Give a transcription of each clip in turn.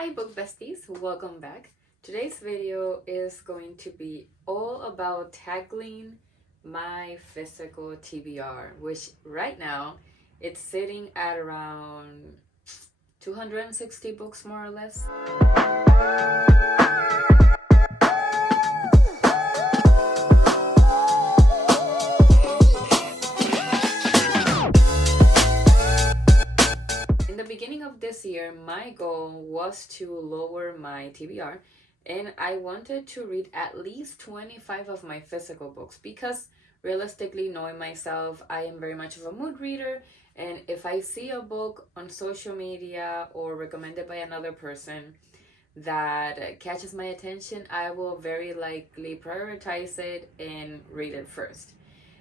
Hi book besties, welcome back. Today's video is going to be all about tackling my physical TBR, which right now it's sitting at around 260 books more or less. In the beginning of this year, my goal was to lower my TBR, and I wanted to read at least 25 of my physical books because realistically, knowing myself, I am very much of a mood reader, and if I see a book on social media or recommended by another person that catches my attention, I will very likely prioritize it and read it first.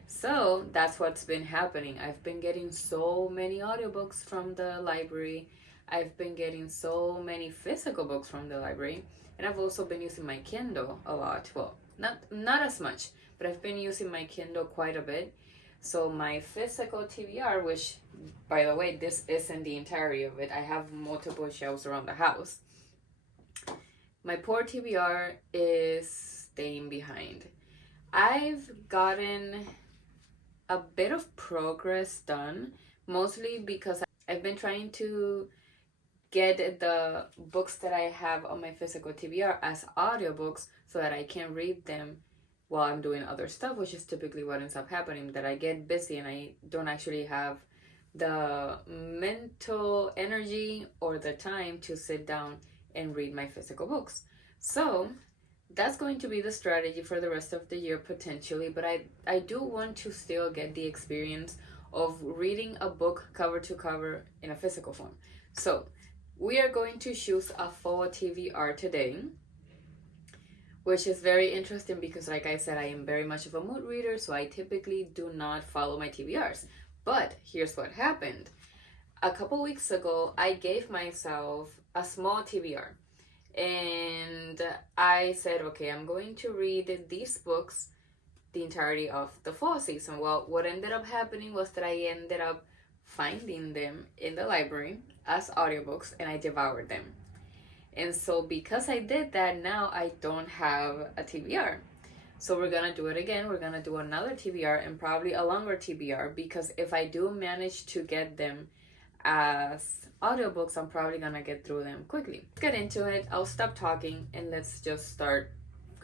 So that's what's been happening. I've been getting so many audiobooks from the library. I've been getting so many physical books from the library. And I've also been using my Kindle a lot. Well, not as much, but I've been using my Kindle quite a bit. So my physical TBR, which by the way, this isn't the entirety of it. I have multiple shelves around the house. My poor TBR is staying behind. I've gotten a bit of progress done, mostly because I've been trying to get the books that I have on my physical TBR as audiobooks so that I can read them while I'm doing other stuff, which is typically what ends up happening, that I get busy and I don't actually have the mental energy or the time to sit down and read my physical books. So that's going to be the strategy for the rest of the year potentially, but I do want to still get the experience of reading a book cover to cover in a physical form. So we are going to choose a full TBR today, which is very interesting because like I said, I am very much of a mood reader, so I typically do not follow my TBRs. But here's what happened. A couple weeks ago, I gave myself a small TBR. And I said, okay, I'm going to read these books the entirety of the fall season. Well, what ended up happening was that I ended up finding them in the library as audiobooks and I devoured them. And so because I did that, now I don't have a TBR. So we're gonna do it again. We're gonna do another TBR and probably a longer TBR, because if I do manage to get them as audiobooks, I'm probably gonna get through them quickly. Let's get into it. I'll stop talking and let's just start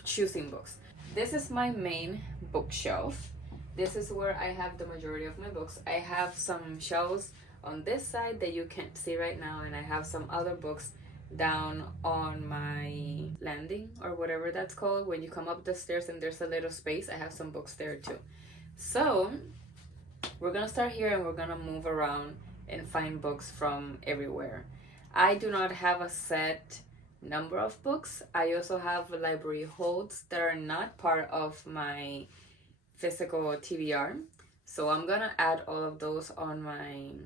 choosing books. This is my main bookshelf. This is where I have the majority of my books. I have some shelves on this side that you can't see right now, and I have some other books down on my landing or whatever that's called. When you come up the stairs and there's a little space, I have some books there too. So we're gonna start here and we're gonna move around and find books from everywhere. I do not have a set number of books. I also have library holds that are not part of my physical TBR. So I'm gonna add all of those on my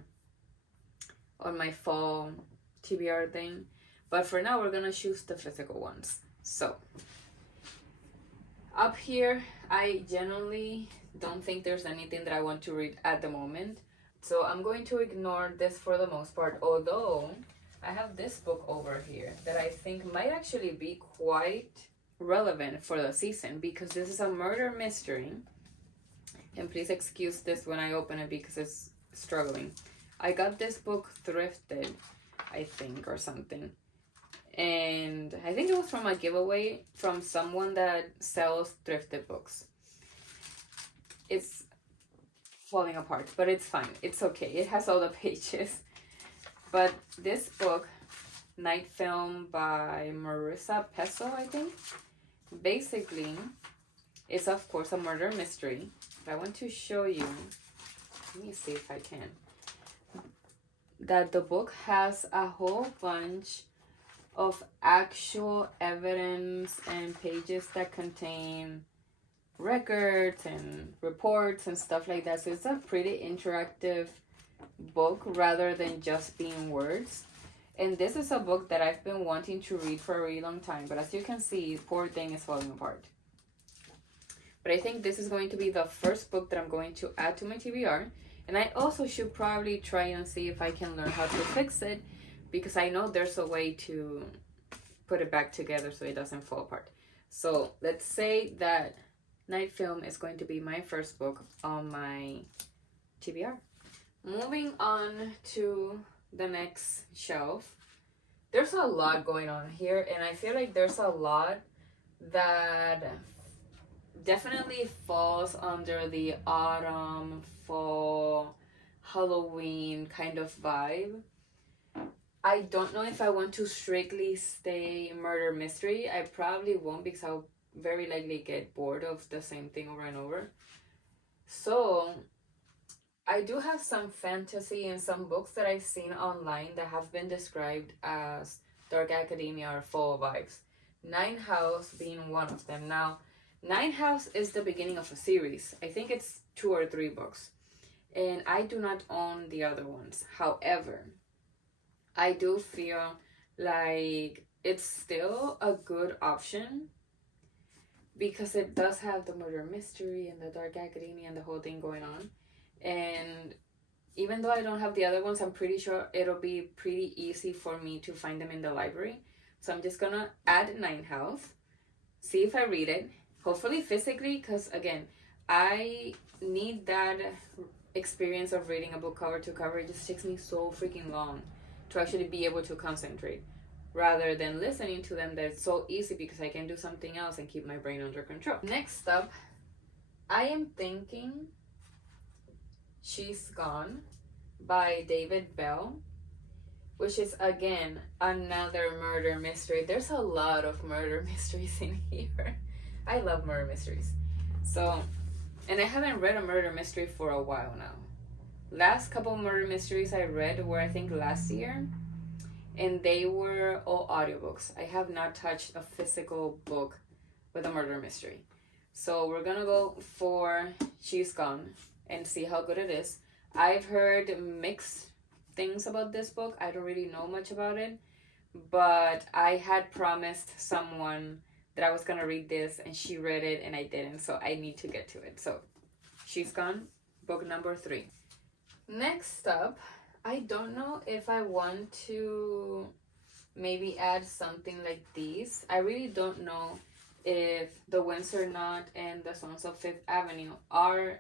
fall TBR thing. But for now, we're gonna choose the physical ones. So up here, I generally don't think there's anything that I want to read at the moment. So I'm going to ignore this for the most part, although I have this book over here that I think might actually be quite relevant for the season, because this is a murder mystery. And please excuse this when I open it because it's struggling. I got this book thrifted, I think, or something. And I think it was from a giveaway from someone that sells thrifted books. It's falling apart, but it's fine. It's okay. It has all the pages. But this book, Night Film by Marissa Peso, I think, basically it's of course a murder mystery. But I want to show you, let me see if I can, that the book has a whole bunch of actual evidence and pages that contain records and reports and stuff like that. So it's a pretty interactive book rather than just being words. And this is a book that I've been wanting to read for a really long time, but as you can see, poor thing is falling apart. But I think this is going to be the first book that I'm going to add to my TBR. And I also should probably try and see if I can learn how to fix it, because I know there's a way to put it back together so it doesn't fall apart. So let's say that Night Film is going to be my first book on my TBR. Moving on to the next shelf. There's a lot going on here, and I feel like there's a lot that definitely falls under the autumn, fall, Halloween kind of vibe. I don't know if I want to strictly stay murder mystery. I probably won't, because I'll very likely get bored of the same thing over and over. So I do have some fantasy and some books that I've seen online that have been described as dark academia or fall vibes. Nine House being one of them. Now, Nine House is the beginning of a series. I think it's 2 or 3 books. And I do not own the other ones. However, I do feel like it's still a good option because it does have the murder mystery and the dark academia and the whole thing going on. And even though I don't have the other ones, I'm pretty sure it'll be pretty easy for me to find them in the library. So I'm just gonna add Nine House, see if I read it, hopefully physically, because again, I need that experience of reading a book cover to cover. It just takes me so freaking long to actually be able to concentrate, rather than listening to them. That's so easy because I can do something else and keep my brain under control. Next up, I am thinking She's Gone by David Bell, which is again another murder mystery. There's a lot of murder mysteries in here. I love murder mysteries. So, and I haven't read a murder mystery for a while now. Last couple murder mysteries I read were, I think, last year, and they were all audiobooks. I have not touched a physical book with a murder mystery. So we're gonna go for She's Gone and see how good it is. I've heard mixed things about this book. I don't really know much about it, but I had promised someone that I was gonna read this, and she read it and I didn't, so I need to get to it. So She's Gone, book number 3. Next up, I don't know if I want to maybe add something like these. I really don't know if The Winds Are Not and The Sons of Fifth Avenue are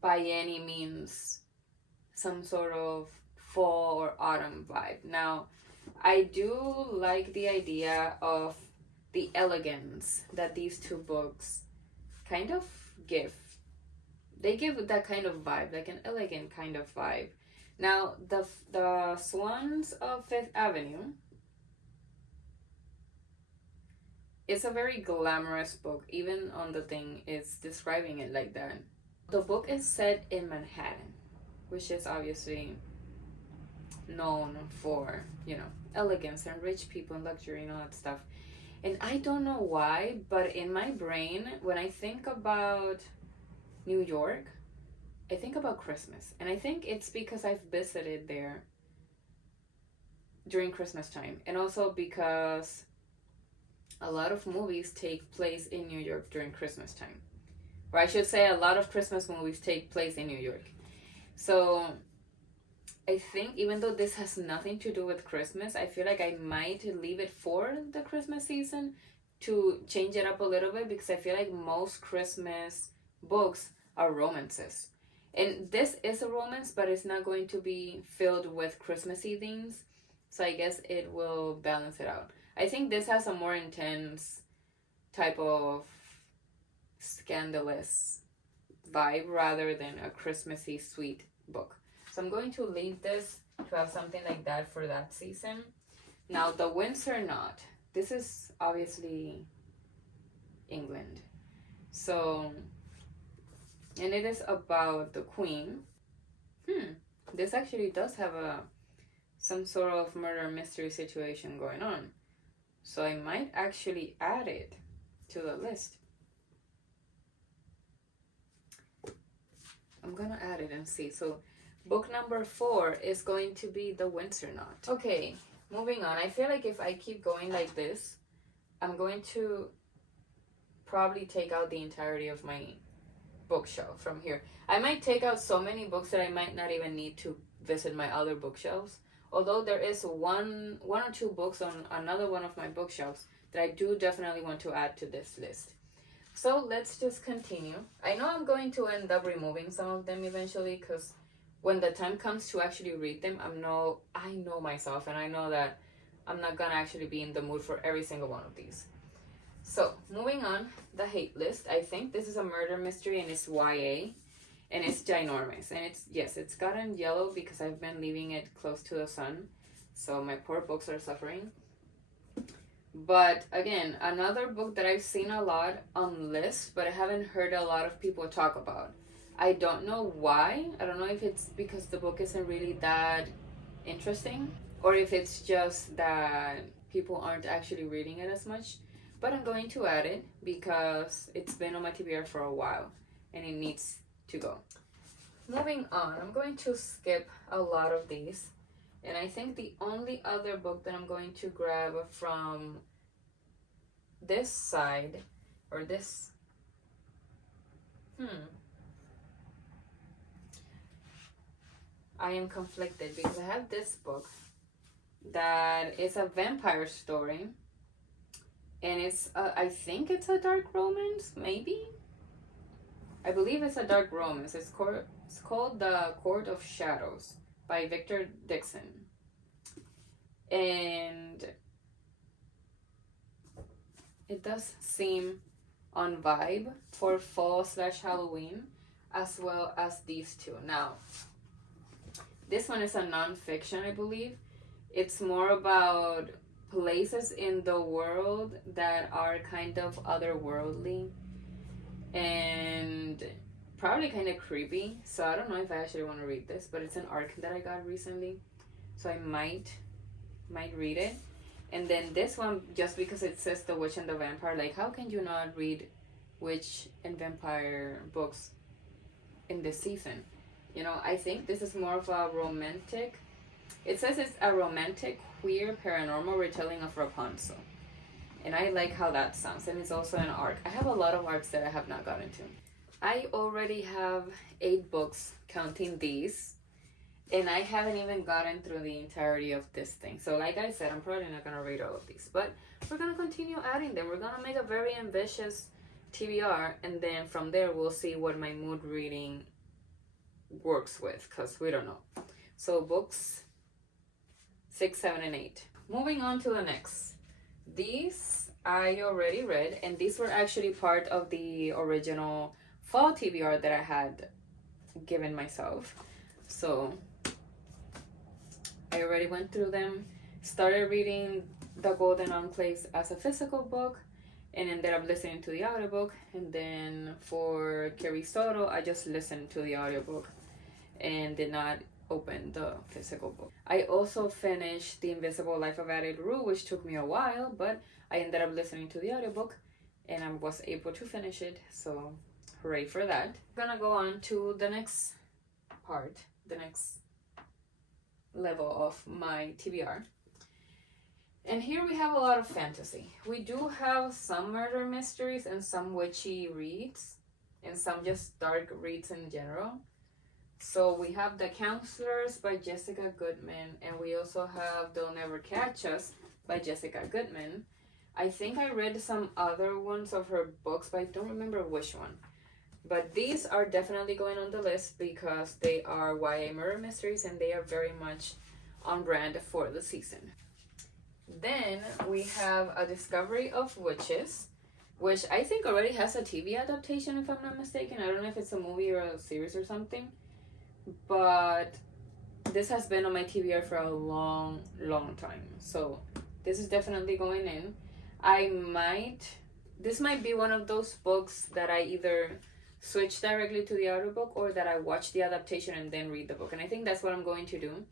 by any means some sort of fall or autumn vibe. Now, I do like the idea of the elegance that these 2 books kind of give. They give that kind of vibe, like an elegant kind of vibe. Now, the Swans of Fifth Avenue, it's a very glamorous book. Even on the thing, it's describing it like that. The book is set in Manhattan, which is obviously known for, elegance and rich people and luxury and all that stuff. And I don't know why, but in my brain, when I think about New York, I think about Christmas. And I think it's because I've visited there during Christmas time. And also because a lot of movies take place in New York during Christmas time. Or I should say a lot of Christmas movies take place in New York. So I think even though this has nothing to do with Christmas, I feel like I might leave it for the Christmas season to change it up a little bit, because I feel like most Christmas books are romances. And this is a romance, but it's not going to be filled with Christmassy themes. So I guess it will balance it out. I think this has a more intense type of scandalous vibe rather than a Christmassy sweet book. So I'm going to leave this to have something like that for that season. Now, The Winds Are Not. This is obviously England. So, and it is about the Queen. This actually does have some sort of murder mystery situation going on. So I might actually add it to the list. I'm gonna add it and see. So book number 4 is going to be The Winds Are Not. Okay, moving on. I feel like if I keep going like this, I'm going to probably take out the entirety of my bookshelf from here. I might take out so many books that I might not even need to visit my other bookshelves, Although there is one or two books on another one of my bookshelves that I do definitely want to add to this list. So let's just continue. I know I'm going to end up removing some of them eventually, because when the time comes to actually read them, I know myself, and I know that I'm not gonna actually be in the mood for every single one of these. So moving on, the hate list. I think this is a murder mystery, and it's YA, and it's ginormous, and it's gotten yellow because I've been leaving it close to the sun, so my poor books are suffering. But again, another book that I've seen a lot on lists, but I haven't heard a lot of people talk about. I don't know why. I don't know if it's because the book isn't really that interesting, or if it's just that people aren't actually reading it as much. But I'm going to add it because it's been on my TBR for a while and it needs to go. Moving on, I'm going to skip a lot of these. And I think the only other book that I'm going to grab from this side, or this, I am conflicted because I have this book that is a vampire story. And it's, I think it's a dark romance, maybe? I believe it's a dark romance. It's called The Court of Shadows by Victor Dixon. And it does seem on vibe for fall/Halloween, as well as these two. Now, this one is a non-fiction, I believe. It's more about places in the world that are kind of otherworldly and probably kind of creepy. So I don't know if I actually want to read this, but it's an arc that I got recently, so I might read it. And then this one, just because it says The Witch and the Vampire, like, how can you not read witch and vampire books in this season? You know, I think this is more of a romantic, it says it's a romantic queer paranormal retelling of Rapunzel, and I like how that sounds. And it's also an arc. I have a lot of arcs that I have not gotten to. I already have 8 books counting these, and I haven't even gotten through the entirety of this thing. So like I said, I'm probably not gonna read all of these, but we're gonna continue adding them. We're gonna make a very ambitious TBR, and then from there we'll see what my mood reading works with, because we don't know. So books 6, 7, and 8. Moving on to the next. These I already read, and these were actually part of the original fall TBR that I had given myself. So I already went through them, started reading The Golden Enclaves as a physical book, and ended up listening to the audiobook. And then for Carrie Soto, I just listened to the audiobook and did not open the physical book. I also finished The Invisible Life of Addie LaRue, which took me a while, but I ended up listening to the audiobook and I was able to finish it, so hooray for that. I'm gonna go on to the next part, the next level of my TBR. And here we have a lot of fantasy. We do have some murder mysteries and some witchy reads and some just dark reads in general. So we have The Counselors by Jessica Goodman, and we also have They'll Never Catch Us by Jessica Goodman. I think I read some other ones of her books, but I don't remember which one. But these are definitely going on the list because they are YA murder mysteries and they are very much on brand for the season. Then we have A Discovery of Witches, which I think already has a TV adaptation, if I'm not mistaken. I don't know if it's a movie or a series or something. But this has been on my TBR for a long time, so this is definitely going in. This might be one of those books that I either switch directly to the audiobook or that I watch the adaptation and then read the book, and I think that's what I'm going to do,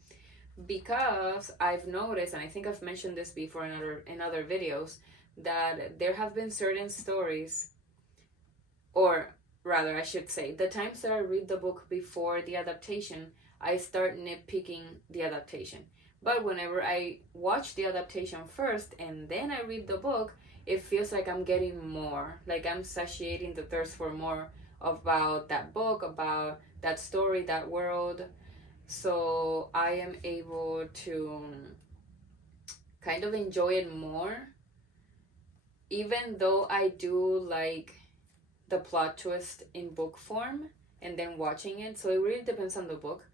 because I've noticed, and I think I've mentioned this before in other videos, that there have been certain stories, or rather, I should say, the times that I read the book before the adaptation, I start nitpicking the adaptation. But whenever I watch the adaptation first and then I read the book, it feels like I'm getting more. Like I'm satiating the thirst for more about that book, about that story, that world. so I am able to kind of enjoy it more, even though I do like the plot twist in book form and then watching it. So it really depends on the book,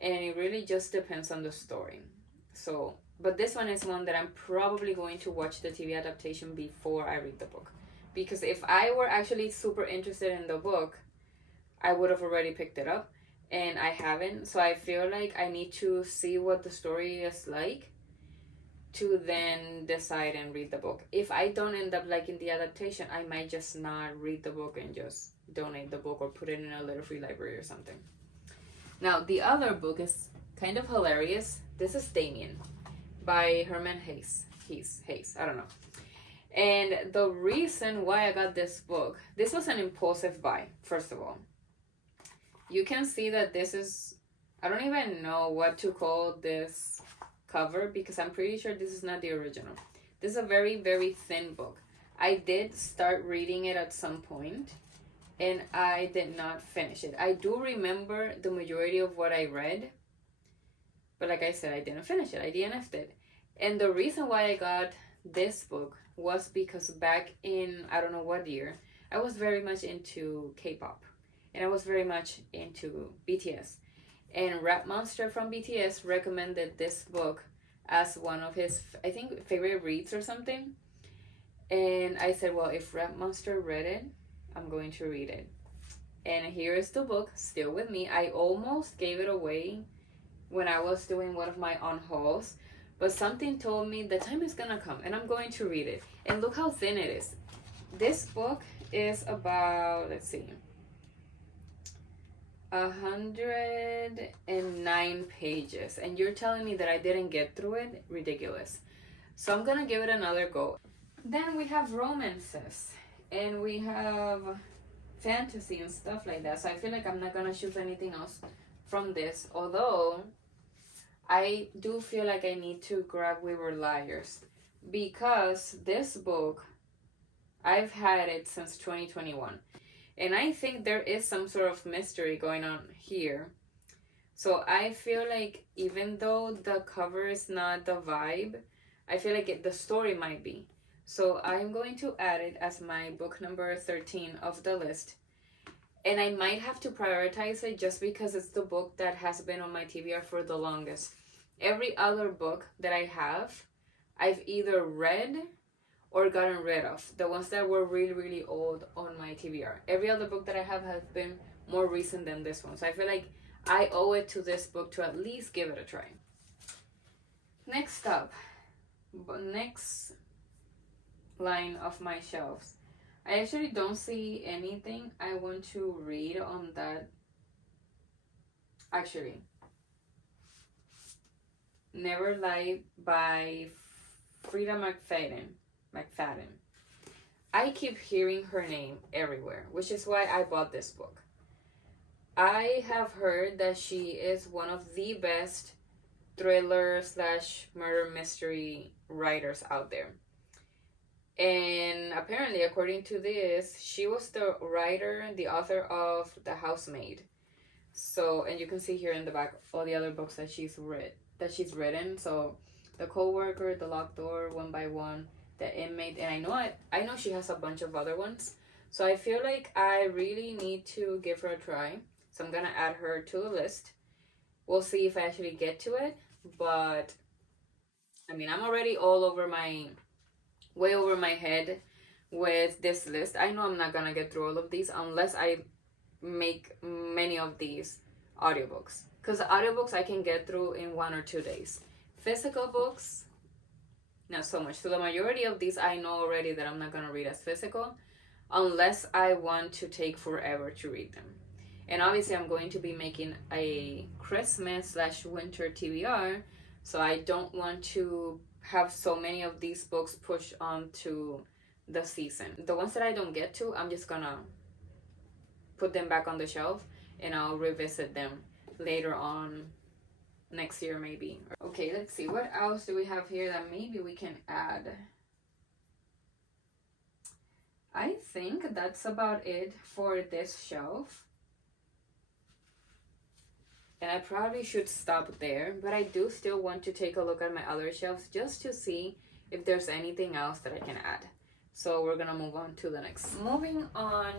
and it really just depends on the story. So, but this one is one that I'm probably going to watch the TV adaptation before I read the book. Because if I were actually super interested in the book, I would have already picked it up, and I haven't. So I feel like I need to see what the story is like to then decide and read the book. If I don't end up liking the adaptation, I might just not read the book and just donate the book or put it in a little free library or something. Now, the other book is kind of hilarious. This is Damien by Herman Hayes. Hayes, I don't know. And the reason why I got this book, this was an impulsive buy, first of all. You can see that this is, I don't even know what to call this cover because I'm pretty sure this is not the original. This is a very, very thin book. I did start reading it at some point and I did not finish it. I do remember the majority of what I read, but like I said, I didn't finish it. I DNF'd it. And the reason why I got this book was because back in, I don't know what year, I was very much into K-pop. And I was very much into BTS. And Rap Monster from BTS recommended this book as one of his, I think, favorite reads or something. And I said, well, if Rap Monster read it, I'm going to read it. And here is the book, still with me. I almost gave it away when I was doing one of my on hauls, but something told me the time is gonna come and I'm going to read it. And look how thin it is. This book is about, let's see, 109 pages, and you're telling me that I didn't get through it? Ridiculous. So I'm gonna give it another go. Then we have romances, and we have fantasy and stuff like that. So I feel like I'm not gonna choose anything else from this, although I do feel like I need to grab We Were Liars, because this book, I've had it since 2021. And I think there is some sort of mystery going on here. So I feel like even though the cover is not the vibe, I feel like the story might be. So I'm going to add it as my book number 13 of the list. And I might have to prioritize it just because it's the book that has been on my TBR for the longest. Every other book that I have, I've either read or gotten rid of. The ones that were really, really old on my TBR. Every other book that I have has been more recent than this one. So I feel like I owe it to this book to at least give it a try. Next up, next line of my shelves. I actually don't see anything I want to read on that. Actually, Never Lie by Frida McFadden. I keep hearing her name everywhere, which is why I bought this book. I have heard that she is one of the best thriller / murder mystery writers out there. And apparently, according to this, she was the writer, the author of The Housemaid. So, and you can see here in the back all the other books that she's written. So, The Coworker, The Locked Door, One by One, The Inmate, and I know she has a bunch of other ones. So I feel like I really need to give her a try. So I'm gonna add her to the list. We'll see if I actually get to it. But I mean, I'm already way over my head with this list. I know I'm not gonna get through all of these unless I make many of these audiobooks. Because the audiobooks I can get through in 1 or 2 days. Physical books, not so much. So the majority of these I know already that I'm not gonna read as physical unless I want to take forever to read them. And obviously I'm going to be making a Christmas / winter TBR, so I don't want to have so many of these books pushed onto the season. The ones that I don't get to, I'm just gonna put them back on the shelf and I'll revisit them later on next year maybe. Okay, let's see. What else do we have here that maybe we can add? I think that's about it for this shelf. And I probably should stop there, but I do still want to take a look at my other shelves just to see if there's anything else that I can add. So we're gonna move on to the next. Moving on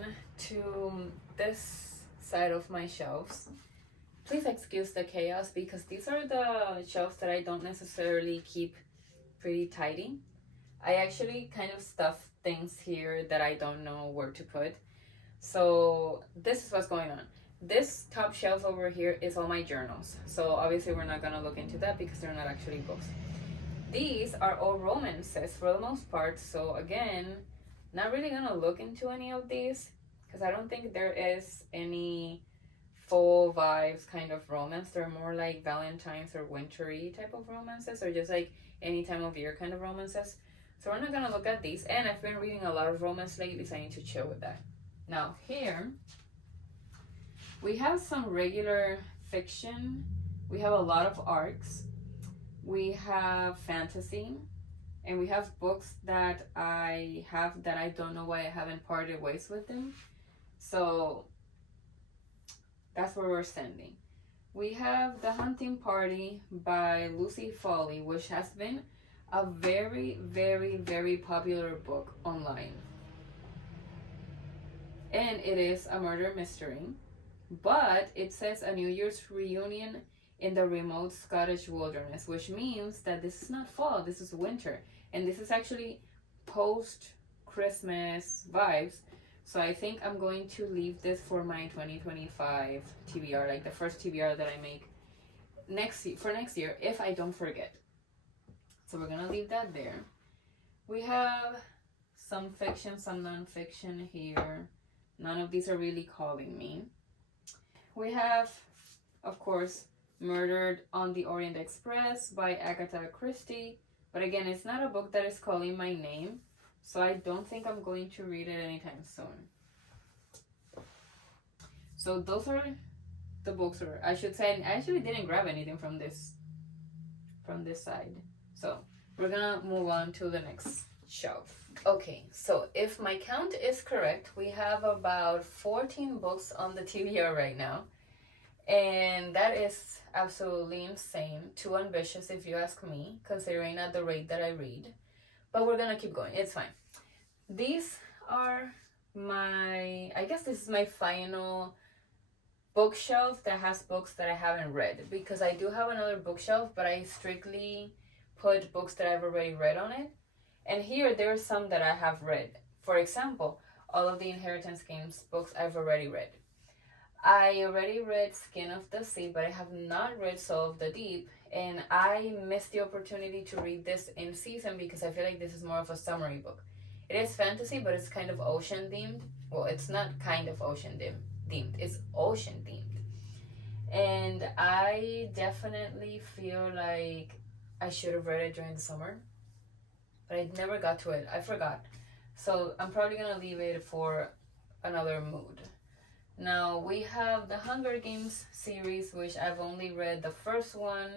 to this side of my shelves. Please excuse the chaos because these are the shelves that I don't necessarily keep pretty tidy. I actually kind of stuff things here that I don't know where to put. So this is what's going on. This top shelf over here is all my journals. So obviously we're not gonna look into that because they're not actually books. These are all romances for the most part. So again, not really gonna look into any of these because I don't think there is any full vibes kind of romance. They're more like Valentine's or wintry type of romances, or just like any time of year kind of romances. So we're not gonna look at these. And I've been reading a lot of romance lately, so I need to chill with that. Now here we have some regular fiction. We have a lot of arcs. We have fantasy. And we have books that I have that I don't know why I haven't parted ways with them. So that's where we're standing. We have The Hunting Party by Lucy Foley, which has been a very, very, very popular book online. And it is a murder mystery, but it says a New Year's reunion in the remote Scottish wilderness, which means that this is not fall, this is winter. And this is actually post-Christmas vibes. So I think I'm going to leave this for my 2025 TBR, like the first TBR that I make next year, if I don't forget. So we're gonna leave that there. We have some fiction, some non-fiction here. None of these are really calling me. We have, of course, Murdered on the Orient Express by Agatha Christie. But again, it's not a book that is calling my name, so I don't think I'm going to read it anytime soon. So those are the books, or I should say, I actually didn't grab anything from this side. So we're gonna move on to the next shelf. Okay, so if my count is correct, we have about 14 books on the TBR right now. And that is absolutely insane. Too ambitious if you ask me, considering at the rate that I read. But we're gonna keep going, it's fine. These are I guess this is my final bookshelf that has books that I haven't read. Because I do have another bookshelf, but I strictly put books that I've already read on it. And here, there are some that I have read. For example, all of the Inheritance Games books I've already read. I already read Skin of the Sea, but I have not read Soul of the Deep. And I missed the opportunity to read this in season because I feel like this is more of a summary book. It is fantasy, but it's kind of ocean themed. Well, it's not kind of ocean themed. It's ocean themed. And I definitely feel like I should have read it during the summer. But I never got to it. I forgot. So I'm probably going to leave it for another mood. Now we have the Hunger Games series, which I've only read the first one.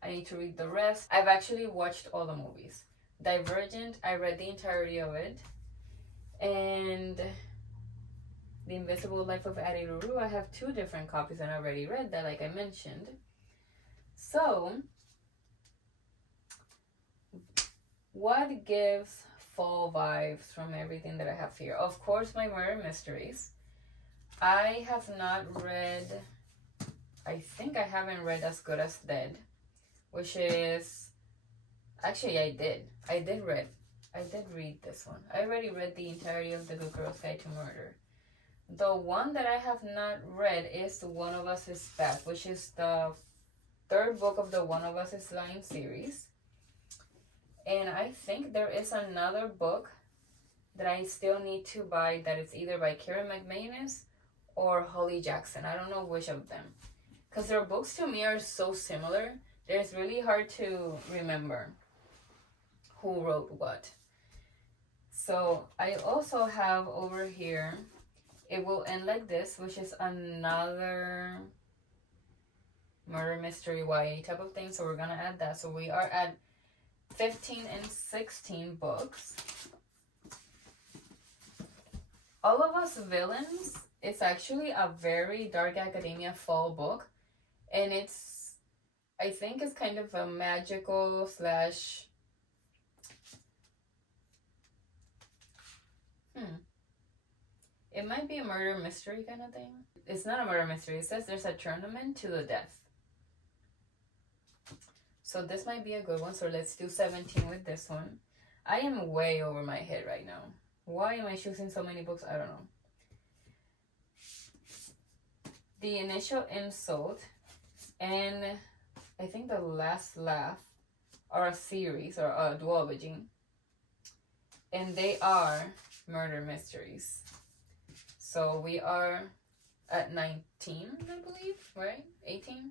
I need to read the rest. I've actually watched all the movies. Divergent, I read the entirety of it. And The Invisible Life of Addie LaRue, I have 2 different copies and I already read that, like I mentioned. So, what gives fall vibes from everything that I have here? Of course, my murder mysteries. I have not read, I think I haven't read As Good as Dead, which is, actually I did read this one. I already read the entirety of The Good Girl's Guide to Murder. The one that I have not read is One of Us is Back, which is the 3rd book of the One of Us is Lying series. And I think there is another book that I still need to buy that is either by Karen McManus or Holly Jackson. I don't know which of them. Because their books to me are so similar, that it's really hard to remember who wrote what. So I also have over here It Will End Like This, which is another murder mystery YA type of thing. So we're going to add that. So we are at 15 and 16 books. All of Us Villains, it's actually a very dark academia fall book. And I think it's kind of a magical slash, it might be a murder mystery kind of thing. It's not a murder mystery. It says there's a tournament to the death. So this might be a good one. So let's do 17 with this one. I am way over my head right now. Why am I choosing so many books? I don't know. The Initial Insult and I think The Last Laugh are a series or a duology. And they are murder mysteries. So we are at 19, I believe, right? 18?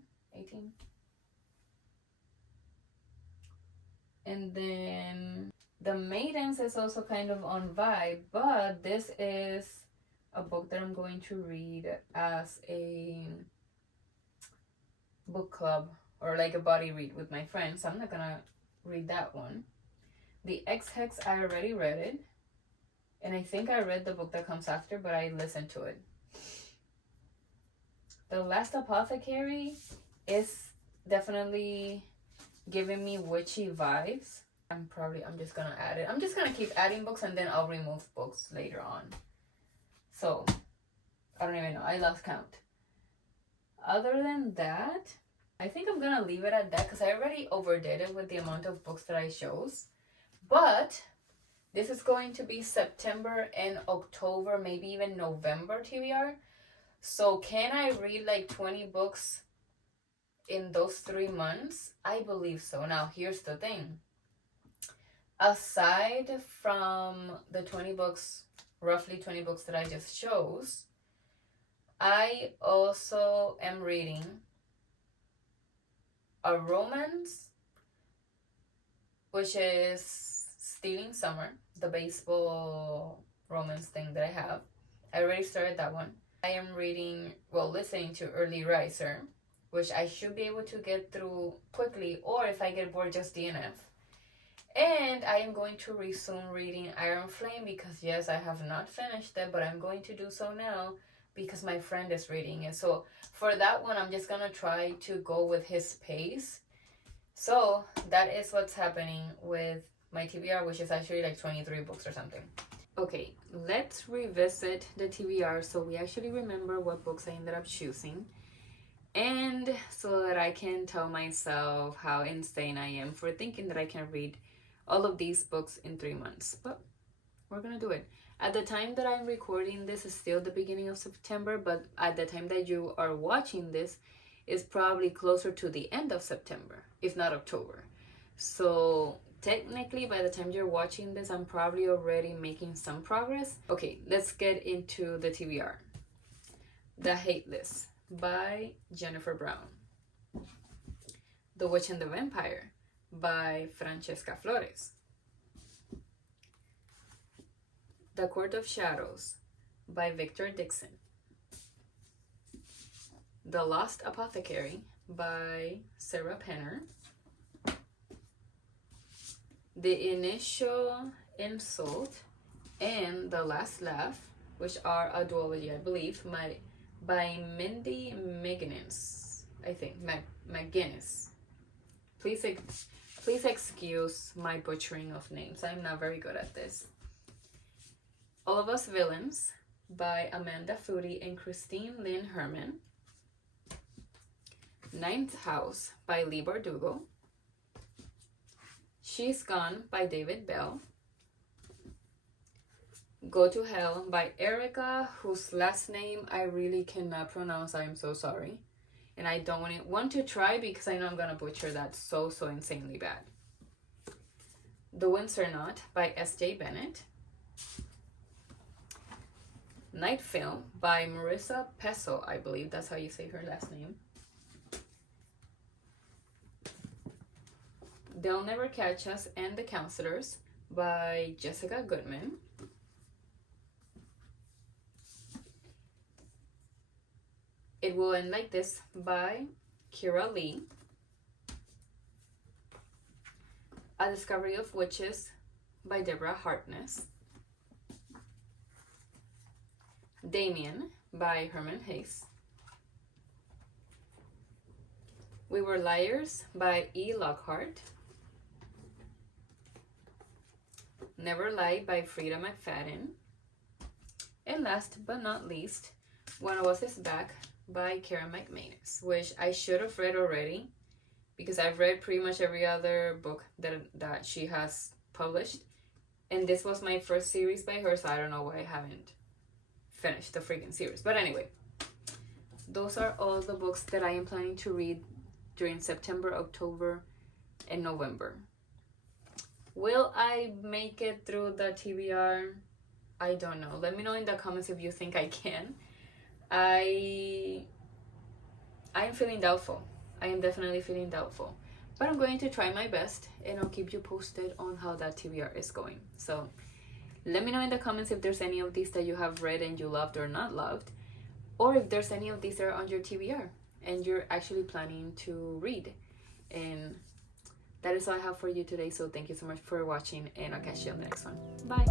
And then The Maidens is also kind of on vibe, but this is a book that I'm going to read as a book club or like a body read with my friends. So I'm not gonna read that one. The Ex-Hex, I already read it. And I think I read the book that comes after, but I listened to it. The Last Apothecary is definitely giving me witchy vibes. I'm just gonna add it. I'm just gonna keep adding books and then I'll remove books later on. So, I don't even know. I lost count. Other than that, I think I'm gonna leave it at that because I already overdid it with the amount of books that I chose. But this is going to be September and October, maybe even November TBR. So can I read like 20 books in those 3 months? I believe so. Now, here's the thing. Aside from the 20 books, roughly 20 books that I just chose, I also am reading a romance, which is Stealing Summer, the baseball romance thing that I have. I already started that one. I am listening to Early Riser, which I should be able to get through quickly, or if I get bored, just DNF. And I am going to resume reading Iron Flame because, yes, I have not finished it, but I'm going to do so now because my friend is reading it. So for that one, I'm just going to try to go with his pace. So that is what's happening with my TBR, which is actually like 23 books or something. Okay, let's revisit the TBR so we actually remember what books I ended up choosing. And so that I can tell myself how insane I am for thinking that I can read all of these books in 3 months. But we're gonna do it. At the time that I'm recording this is still the beginning of September, but at the time that you are watching this is probably closer to the end of September, if not October. So technically, by the time you're watching this, I'm probably already making some progress. Okay, let's get into the TBR. The Hate List by Jennifer Brown. The Witch and the Vampire by Francesca Flores. The Court of Shadows by Victor Dixon. The Lost Apothecary by Sarah Penner. The Initial Insult and The Last Laugh, which are a duology, I believe, by Mindy McGinnis. I think McGinnis. Please excuse my butchering of names. I'm not very good at this. All of Us Villains by Amanda Foody and Christine Lynn Herman. Ninth House by Lee Bardugo. She's Gone by David Bell. Go to Hell by Erica, whose last name I really cannot pronounce. I am so sorry. And I don't want to try because I know I'm going to butcher that so insanely bad. The Winds Are Not by S.J. Bennett. Night Film by Marissa Peso, I believe that's how you say her last name. They'll Never Catch Us and the Counselors by Jessica Goodman. It Will End Like This by Kira Lee. A Discovery of Witches by Deborah Harkness. Damien by Herman Hayes. We Were Liars by E. Lockhart. Never Lie by Frida McFadden. And last but not least, One of Us Is Back by Karen McManus, which I should have read already because I've read pretty much every other book that she has published. And this was my first series by her, so I don't know why I haven't finished the freaking series. But anyway, those are all the books that I am planning to read during September, October, and November. Will I make it through the TBR? I don't know. Let me know in the comments if you think I can. I'm feeling doubtful. I am definitely feeling doubtful. But I'm going to try my best, and I'll keep you posted on how that TBR is going. So let me know in the comments if there's any of these that you have read and you loved or not loved, or if there's any of these that are on your TBR and you're actually planning to read. And that is all I have for you today. So thank you so much for watching, and I'll catch you on the next one. Bye.